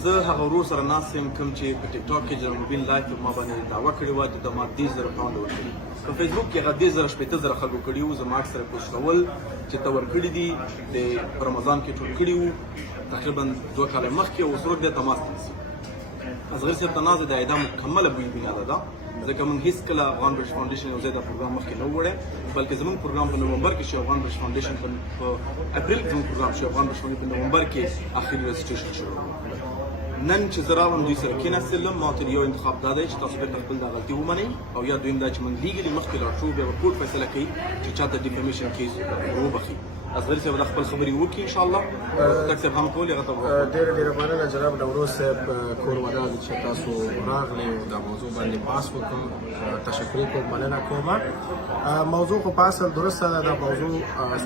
زه هغه ورور سره ناست یم کوم چې په ټیک ټاک کې جنرال مبین لایف په ما باندې دعوه کړې وه چې د ما 10,000 پاونډ ورکړي. په فیسبوک کې هغه 10,000 خلکو کړي وو. زما اکثره پوسټ کول چې ته ورکړي دي د رمضان کې ټول کړي وو تقریبا 2 کاله مخکې، اوس ورک دی تماس نیسي. اصغر صاحب ته نازه د اعدام مکمله بنیاده ده، ځکه موږ هیڅکله افغان برټش فاونډیشن یو ځای دا پروګرام مخکې نه وړی، بلکې زموږ پروګرام په نومبر کې شو. افغان برټش فاونډیشن په اپریل کې زموږ پروګرام شو. افغان برټش فاونډیشن په نومبر کې اخري رجسټریشن شروع. نن چې زه راغلم دوی سره کېناستلم، ما ورته یو انتخاب دا دی چې تاسو بېرته خپل دا غلطي ومنئ، او یا دویم دا چې موږ لیګلي مخکې لاړ شو، بیا به کورټ فیصله کوي چې چاته ډیفیمیشن کیس وبخي. اصغر صاحب دا خپل خبرې وکړي انشاءالله. تک صاحب هم کولې هغه ته ډېره مننه جناب نوروز صاحب کور ودان چې تاسو راغلئ او دا موضوع باندې بحث وکړو. تشکر کوم، مننه کوم. موضوع خو په اصل درسته ده. دا موضوع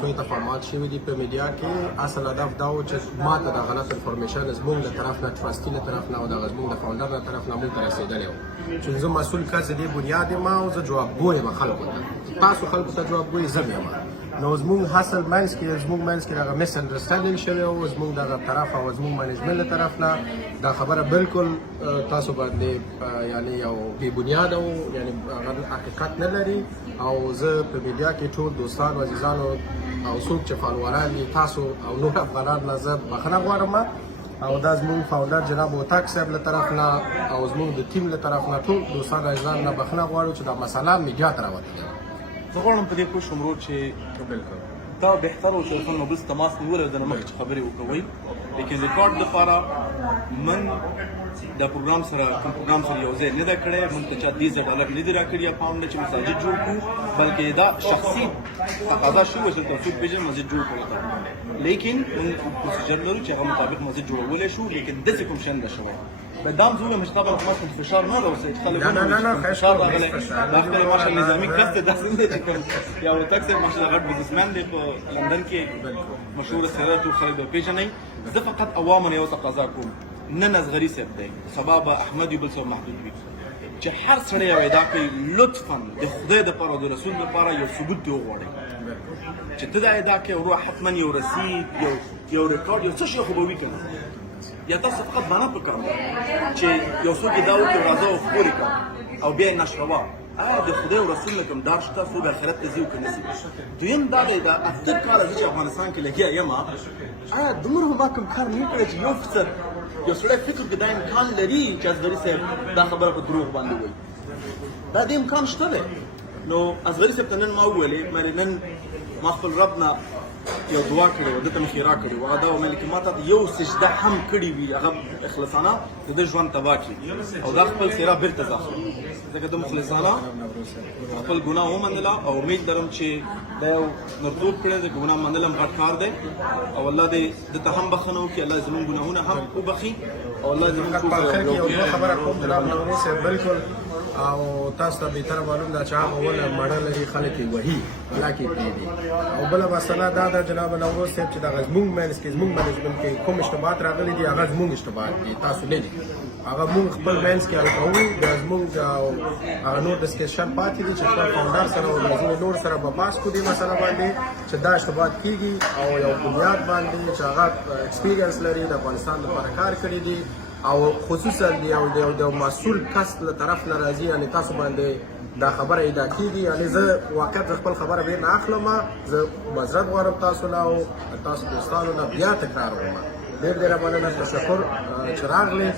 سوء تفاهمات شوي دي په میډیا کې. اصل هدف دا و چې ما ته د غلط انفارمیشن زموږ له طرف نه، ټرسټي له طرف نه او د زموږ د فاونډر له طرف نه موږ ته رسېدلی و چې زه مسؤل کس د دې بنیاد یم او زه جوابګو یم خلکو ته. تاسو خلکو ته جوابګو یې زه یم. نو زموږ حاصل منځ کې دغه مس انډرسټینډینګ شوی او زموږ دغه طرف او زموږ منیجمنټ له طرف نه دا خبره بالکل تاسو باندې یعنی یو بې بنیاد او یعنی حقیقت نه لري. او زه په میډیا کې ټول دوستانو عزیزانو او څوک چې فالووران دي تاسو او نور افغانان نه زه بخښنه غواړم. او دا زموږ فاونډر جناب اوتاک صاحب له طرف نه او زموږ د ټیم له طرف نه ټول دوستانو عزیزانو نه بخښنه غواړو چې دا مسله میډیا ته راوتلې. زه غواړم په دې پوه شم ورور چې بالکل دا بهتر و چې خپل نو بس تماس نیولې د نه مخکې چې خبرې وکوئ، لیکن ریکارډ دپاره من دا پروګرام سره کوم پروګرام سره یو ځای نه ده کړی. موږ ته چا $10,000 نه دي راکړي یا پاونډ چې مساجد جوړ کړو، بلکې دا شخصي تقاضا شوې چې څوک پېژني مسجد جوړ کړو. لیکن موږ پروسیجر لرو چې هغه مطابق مسجد جوړولی شو، لیکن داسې کوم شی نه شوی. بدام زوله مش طبعا خلاص انتشار ما لو خلي لا انتشار راغلی داخل ماشا نظامی کس ته داسې نه چې کوم یو تاکسي ماشا غټ بزنسمن دی په لندن کې مشهور سیارات او خلک به پیژني. زه فقط عوامو یو تقاضا کوم، نن اصغري صاحب دی، سبا به احمد یو بل څه محدود وي، چې هر سړی یو ادعا کوي لطفا د خدای دپاره او د رسول دپاره یو ثبوت دې وغواړئ چې ته دا ادعا کوې ورو حتما یو رسید یو ریکارډ یو څه شی خو به وي که یا تاسو فقط باندې پکار چې یو څوک دا وکړي راځه او خبرې کړه او بیا یې نشروه. د خدای او رسول نه کوم دار شته څوک آخرت ته ځي او که نه ځي. دویم دا دی دا اته کاله زه چې افغانستان کې لګیا یم، دومره ما کوم کار نه کړی چې یو فیصد یو سړی فکر کې دا امکان لري چې اصغري صاحب دا خبره په دروغ باندې وایي. دا د امکان شته دی. نو اصغري صاحب ته نن ما وویلې نن ما خپل رب نه یو دعا کړې وه، ده ته مې خیرا کړې وه. هغه دا ویل چې ما ته یو سجده هم کړې وي هغه اخلاصانه د ده ژوند تباه کړي او دا خپل خیرا بېرته زه اخلم، ځکه ده مخلصانه خپل ګناه ومنله او امید لرم چې دا یو مرتوب کړی دی. ګناه منل هم غټ کار دی او الله دې ده ته هم بښنه وکړي، الله زموږ ګناهونه هم وبخي او الله زموږ یو خبره کوم جناب نوروز صاحب بالکل او تاسو ته بهتره معلوم ده چې هغه ونه مړه لري خلک یې وهي الله کې پرېږدي. او بله مسله دا ده جناب نوروز صاحب چې دغه زموږ منځ کې زموږ منیجمنټ کې کوم اشتباهات راغلي دي هغه زموږ اشتباهات دي، تاسو نه دي. هغه موږ خپل منځ کې حل کوو. دا زموږ هغه نور ډسکشن پاتې دي چې خپل فاونډر سره او ځینې نور سره به بحث کوو دې مسله باندې چې دا اشتباهات کېږي او یو بنیاد باندې چې هغه اکسپیرینس لري د افغانستان لپاره کار کړی دي او خصوصا د مسؤل کس له طرف نه راځي. یعنې تاسو باندې دا خبره ادعا کېږي. یعنې زه واقعا خپل خبره بېر نه اخلم، زه معذرت غواړم تاسو نه او تاسو دوستانو نه بیا تکرار وکړم. ډېره مننه، تشکر چې راغلې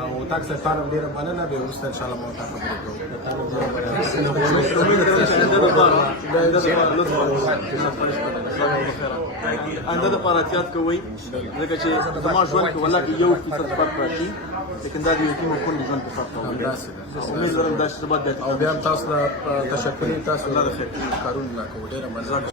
او تاسو ته هم ډېره مننه. بیا وروسته انشاءالله ما ورته خبرې کوو. آینده دپاره احتیاط کوئ، ځکه چې زما ژوند کې والله کې 1% فرق راشي، لیکن دا د یتیم او کونډې ژوند کې فرق راولي. امید لرم دا چې ثبات بیا او بیا هم تاسو ته تشکر، تاسو الله د خیر کارونه کوو. ډېره مننه.